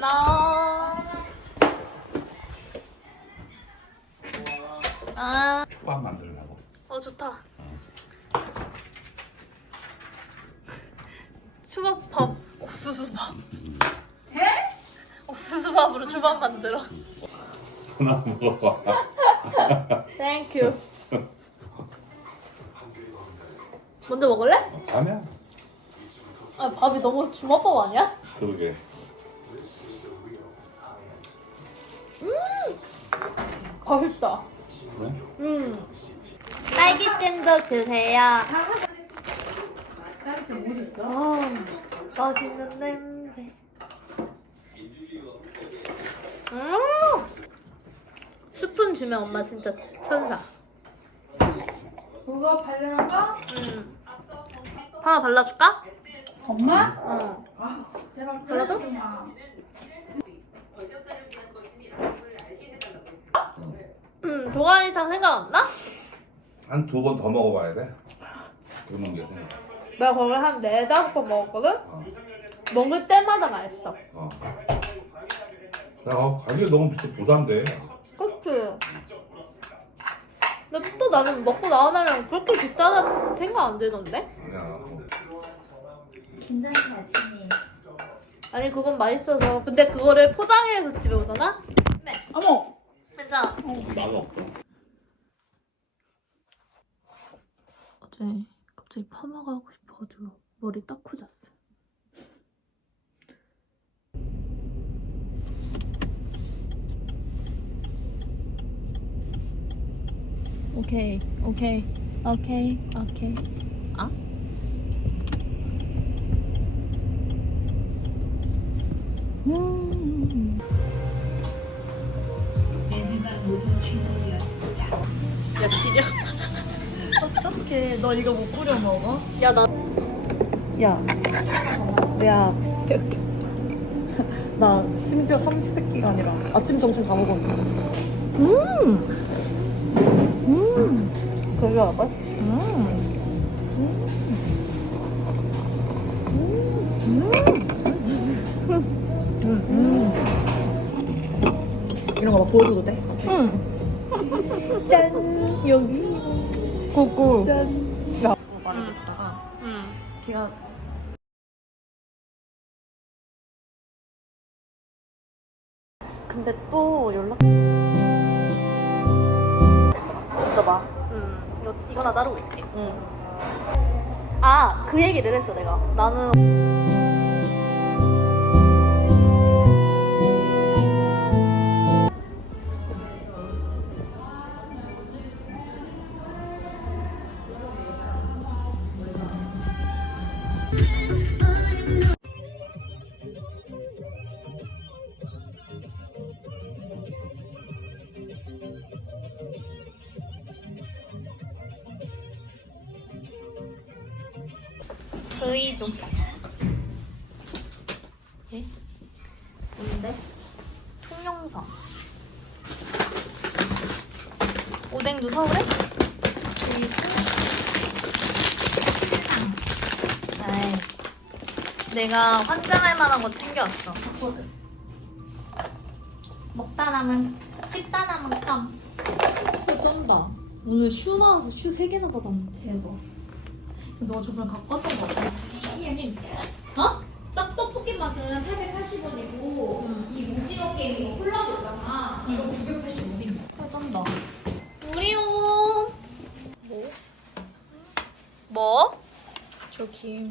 먹겠습니다. 아, 초밥 만들려고. 어 좋다. 초밥밥, 옥수수밥. 에? 옥수수밥으로 초밥 만들어. 하나 먹어봐. 땡큐. 먼저 먹을래? 자면 아 밥이 너무 주먹밥 아니야? 그러게. 맛있다. 그래? 음. 딸기잼도 드세요. 아, 맛있는 냄새. 음. 스푼 주면 엄마 진짜 천사. 그거 발레란가? 음. 하나 발라줄까? 엄마? 응. 아, 제발 발라줘? 그러지 마. 음, 도가니탕 생각 안 나? 한 두 번 더 먹어봐야 돼. 그러는 게 돼. 내가 거기 한 네다섯 번 먹었거든? 어. 먹을 때마다 맛있어. 어. 야, 가격이 너무 비싸 부담돼. 그치? 근데 또 나는 먹고 나오면 그렇게 비싸다는 생각 안 들던데? 아니야. 괜찮지 아침이. 아니 그건 맛있어서 근데 그거를 포장해서 집에 오잖아? 네 어머. 없어. 어제 갑자기 파마가 하고 싶어가지고 머리 닦고 잤어요 오케이 오케이 오케이 오케이 아? 음. 야 지려 어떡해. 너 이거 못 뿌려 먹어? 야 나 야. 야. 나 심지어 삼시세끼가 아니라 아침 점심 다 먹었는데. 음. 음. 그게 알아? 음. 음. 이런 거 막 보여줘도 돼? 음. 짠. 여기. 고고. 짠. 야. 음. 말을 음. 근데 또 연락 있어봐 음. 이거 이거 나 자르고 있을게. 응 아, 그 얘기를 했어, 내가. 나는. 의조. 예? 뭔데? 통영성. 오뎅도 서울에? 그리고 아이, 내가 환장할 만한 거 챙겨왔어. 먹다 남은 씹다 남은 껌. 어, 쩐다 오늘 슈 나와서 슈 3개나 받았는데 대박 너 저번에 갖고 왔던 거 같아 이님 어? 떡 떡볶이 맛은 880원이고 이 오징어 게임 이거 콜라보 있잖아 이거 980원입니다. 어, 쩐다. 우리온. 뭐? 뭐? 저기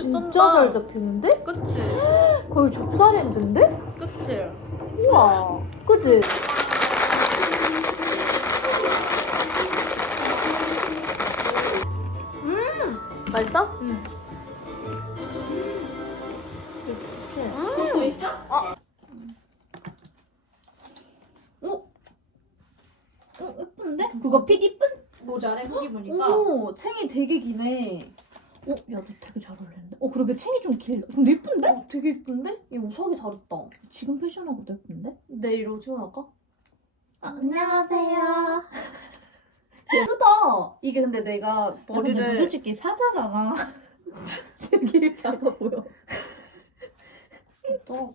진짜 잘 잡히는데? 그치? 거의 좁쌀렌즈인데? 그치? 우와 그치? 음 맛있어? 응 음. 먹고 음. 있어? 어. 어? 어, 예쁜데? 그거 핏 이쁜 모자래 후기 보니까. 오, 챙이 되게 기네. 어, 야, 너 되게 잘 어울려. 어, 그러게 챙이 좀 길다. 근데 예쁜데? 어, 되게 예쁜데? 얘 옷하기 잘했다. 지금 패션하고 도 예쁜데? 내일 오준할까? 안녕하세요. 예쁘다. 이게 근데 내가 머리를 머리를 솔직히 사자잖아. 되게 작아 보여. 어쩌라고.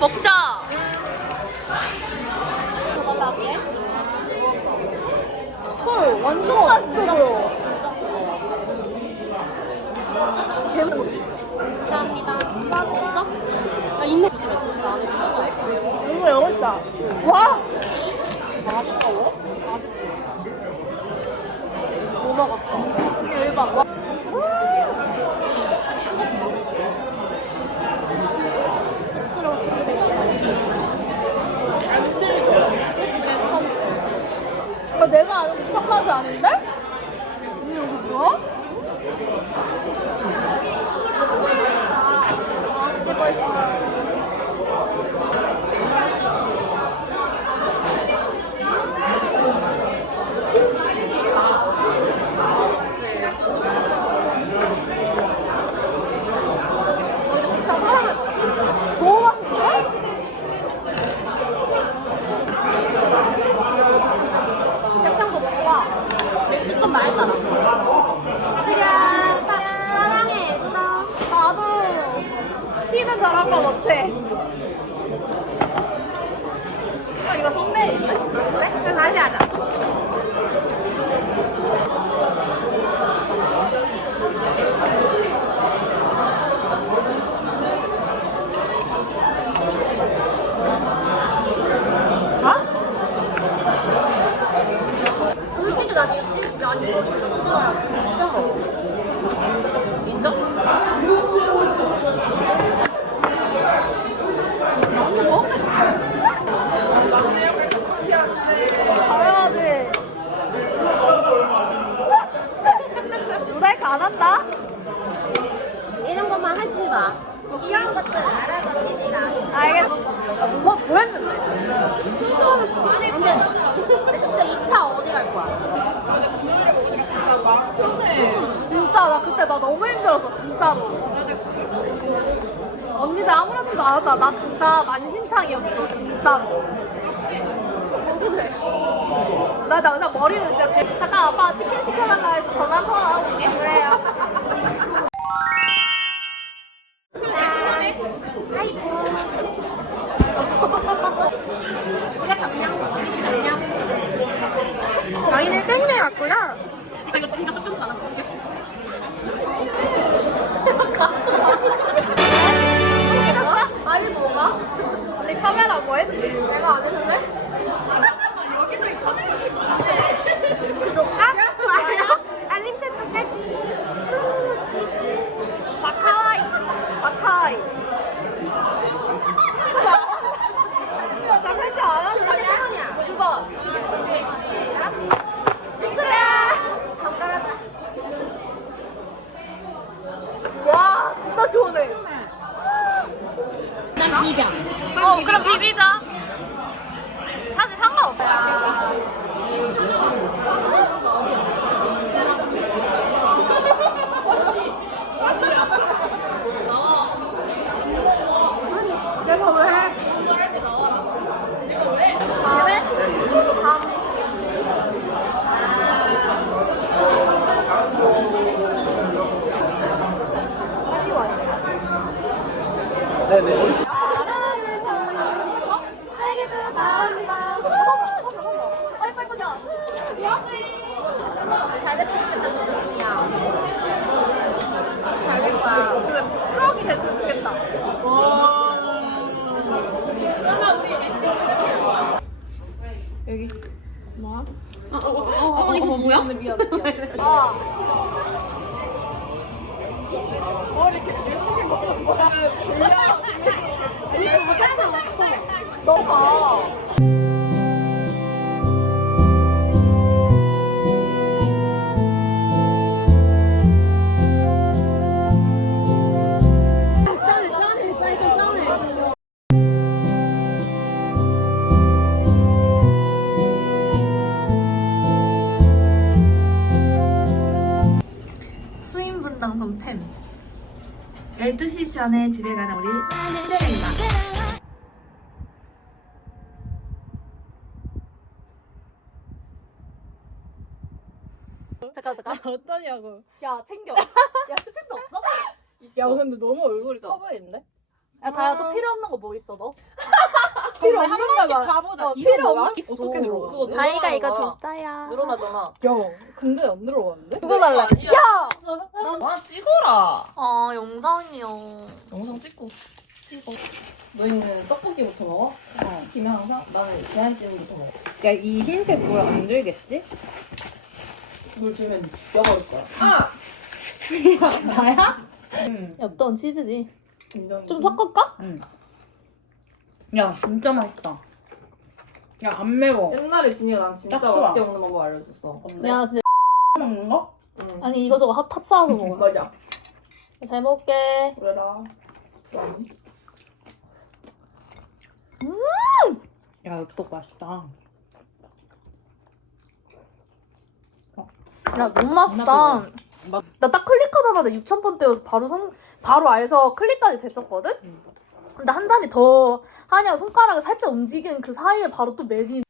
먹자. 헐, 완전 맛있어 보여. 감사합니다. 있어? 아 있네. 이거 여기 있다. 와! 맛있다고? 맛있지. 뭐 먹었어? 일반. 와. 아, 내가 아는 부착 맛이 아닌데? 이게 여기 뭐야? 맛있게 맛있어. 너무 맛있어? 대창도 먹어봐. 조금 많이 따라. 그래, 사랑해, 누나. 나도 티는 잘한 거 못해. 어, 이거 썸네일인데? 그래? 그럼 다시 하자. 솔직히 난 이거 진짜 안 이거 진짜 인정? 당연하지. 한다? 이런 것만 하지 마. 이런 것들 알아서 지니라. 알겠어. 뭐, 뭐 했는데? 근데 나 진짜 2차 어디 갈 거야? 진짜 나 그때 나 너무 힘들었어 진짜로 언니들 아무렇지도 않았잖아 나 진짜 만신창이었어 진짜로 그래 나, 나, 나 머리는 진짜 대... 잠깐 아빠 치킨 시켜달라 해서 전화 한통 하고 올게 그래요 해야 돼. 트럭이 됐으면 좋겠다. 여기. 뭐? 어, 어, 어, 어, 이거 뭐야? 미안, 미안. 수인 분당선 팸 12시 전에 집에 가는 우리 수영이다 잠깐, 잠깐. 어떠냐고 야, 챙겨. 야, 슈필프 없어? 야 근데 너무 얼굴이 있어. 보이는데? 야, 다야, 너 필요 없는 거 뭐 있어, 너? 필요 없는 거만 가보자. 어, 필요 없는 게 어떻게 어떻게 들어가? 들어가? 다이가 이거 줬어요. 늘어나잖아. 야 근데 안 들어갔는데? 그거 달래. 야! 아 찍어라. 아, 영상이요. 영상 찍고 찍어. 너희는 떡볶이부터 먹어? 어. 김에 항상 나는 계란찜부터 먹어. 야 이 흰색 뭐야 안 들겠지? 물 주면 죽여버릴 거야. 나야? 응 엽던 치즈지. 인정. 좀 섞을까? 야 진짜 맛있다 야 안 매워 옛날에 진이가 난 진짜 딱 좋아. 맛있게 먹는 방법 알려줬어. 내가 진짜 먹는 거? 응. 아니 이거저거 합, 탑 쌓아서 먹어. 맞아. 잘 먹을게. 그래라. 많이? 야 엽떡 맛있다 야 너무 맛있다. 나 딱 클릭하자마자 6천 번 떼어서 바로 성 바로 알서 클릭까지 됐었거든. 근데 한 단위 더 하냐 손가락을 살짝 움직이는 그 사이에 바로 또 매진.